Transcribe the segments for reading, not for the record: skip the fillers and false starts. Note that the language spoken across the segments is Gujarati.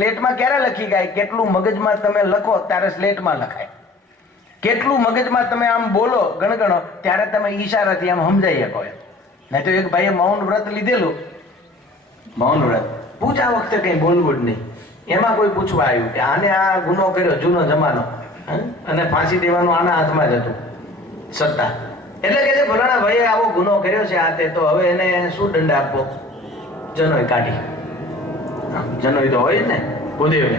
સ્લેટમાં ક્યારે લખી ગાય? કેટલું મગજમાં તમે લખો ત્યારે સ્લેટમાં લખાય. કેટલું મગજમાં તમે આમ બોલો ગણગણો ત્યારે તમે ઈશારાથી આમ સમજાઈ શકો. નહીં તો એક ભાઈએ મૌન વ્રત લીધેલું, મૌન વ્રત પૂજા વખતે કઈ બોલવું જ નહીં. એમાં કોઈ પૂછવા આવ્યું કે આને આ ગુનો કર્યો, જૂનો જમાનો, અને ફાંસી દેવાનું આના હાથમાં જ હતું સત્તા. એટલે કે ફલાણા ભાઈએ આવો ગુનો કર્યો છે આ તે, તો હવે એને શું દંડ આપવો? જનોય કાઢી. જનોય તો હોય જ ને, ભૂદેવને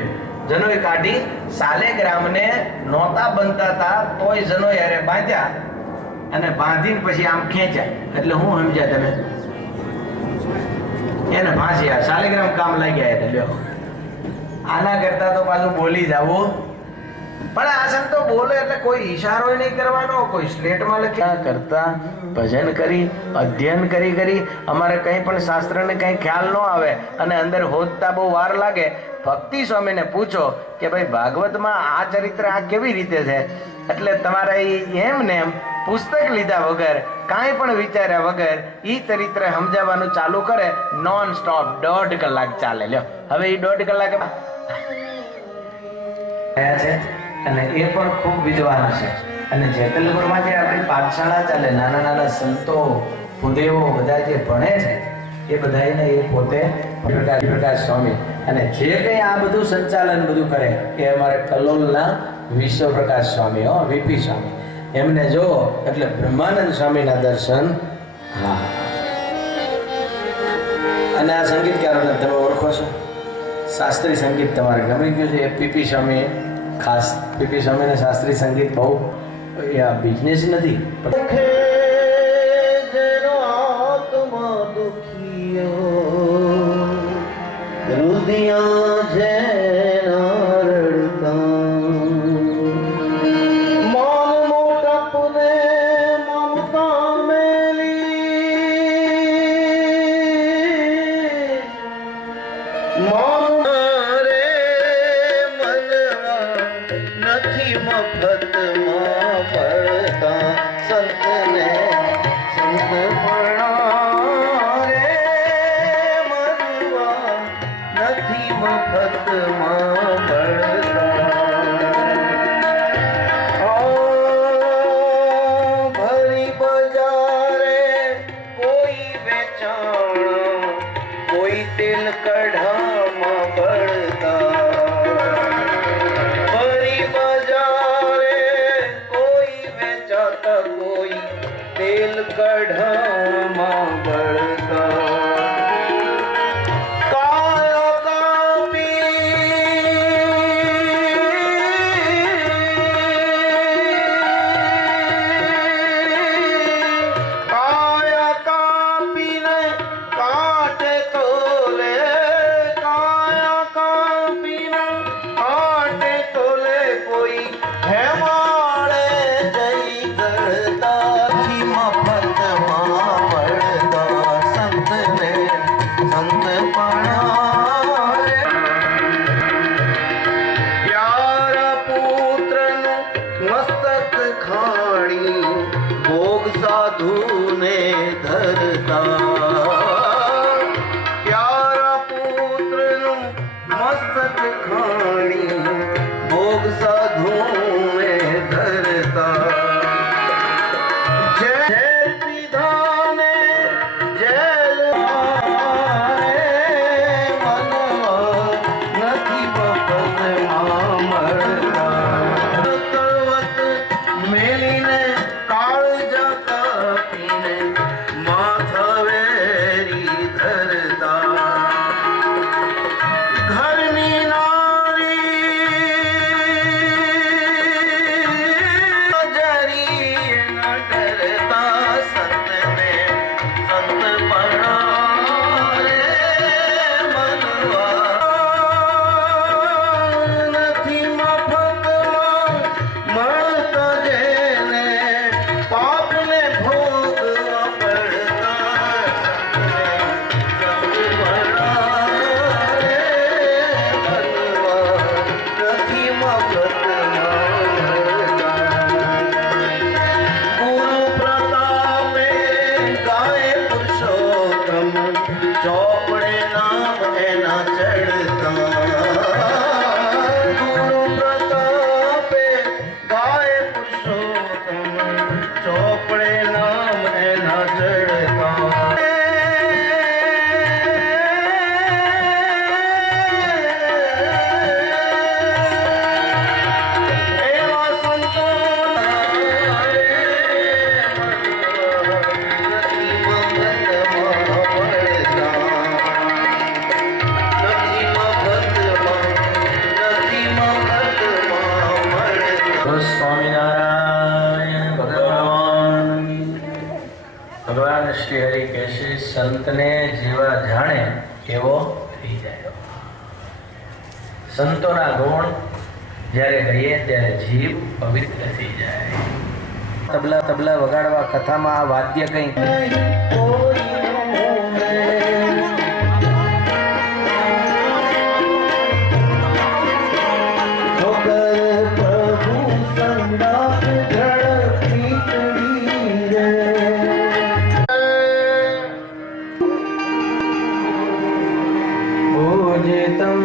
જનોય કાઢી શાલિગ્રામને નહોતા બનતા હતા તોય જનોય હારે બાંધ્યા અને બાંધીને પછી આમ ખેંચ્યા. એટલે હું સમજ્યા તમે? એને ફાંસી આ શાલિગ્રામ કામ લાગ્યા. એટલે લ્યો, આના કરતા તો પાછું બોલી જવું. પણ આ સંતો બોલે એટલે કોઈ ઈશારો નહીં કરવાનો, કોઈ સ્લેટમાં લખ્યા કરતા ભજન કરી અધ્યયન કરી અમારે કઈ પણ શાસ્ત્રને કઈ ખ્યાલ ન આવે અને અંદર હોદતા બહુ વાર લાગે. ભક્તિ સ્વામીને પૂછો કે ભાઈ ભાગવતમાં આ ચરિત્ર આ કેવી રીતે છે? એટલે તમારે એમ ને એમ પુસ્તક લીધા વગર કાંઈ પણ વિચાર્યા વગર ઈ ચરિત્ર સમજાવવાનું ચાલુ કરે. નોન સ્ટોપ 1.5 કલાક ચાલે. લ્યો, હવે ઈ 1.5 કલાક છે અને એ પણ ખૂબ વિદ્વાન છે. અને જેતલપુરમાં જે આપણી પાઠશાળા ચાલે, નાના નાના સંતો ભૂદેવો બધા જે ભણે છે એ બધાને એ પોતે પ્રકાશ સ્વામી, અને જે કંઈ આ બધું સંચાલન બધું કરે એ અમારે કલોલના વિશ્વ પ્રકાશ સ્વામી, વીપી સ્વામી. એમને જો એટલે બ્રહ્માનંદ સ્વામીના દર્શન. હા, અને આ સંગીતકારોને તમે ઓળખો છો? શાસ્ત્રીય સંગીત તમારે ગમી ગયું છે? એ પીપી સ્વામી, ખાસ પીપી સ્વામીને શાસ્ત્રીય સંગીત બહુ બિઝનેસ નથી. સંતને જેવા જાણે એવો થઈ જાય. સંતોના ગુણ જ્યારે ગાઈએ ત્યારે જીવ પવિત્ર થઈ જાય. તબલા વગાડવા કથામાં આ વાદ્ય કંઈ પૂજિતમ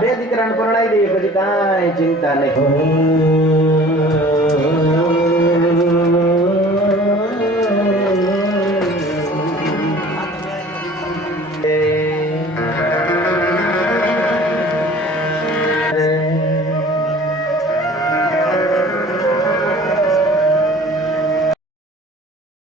બે દીકરાને પરણાવી દઈએ પછી કાંઈ ચિંતા નહીં.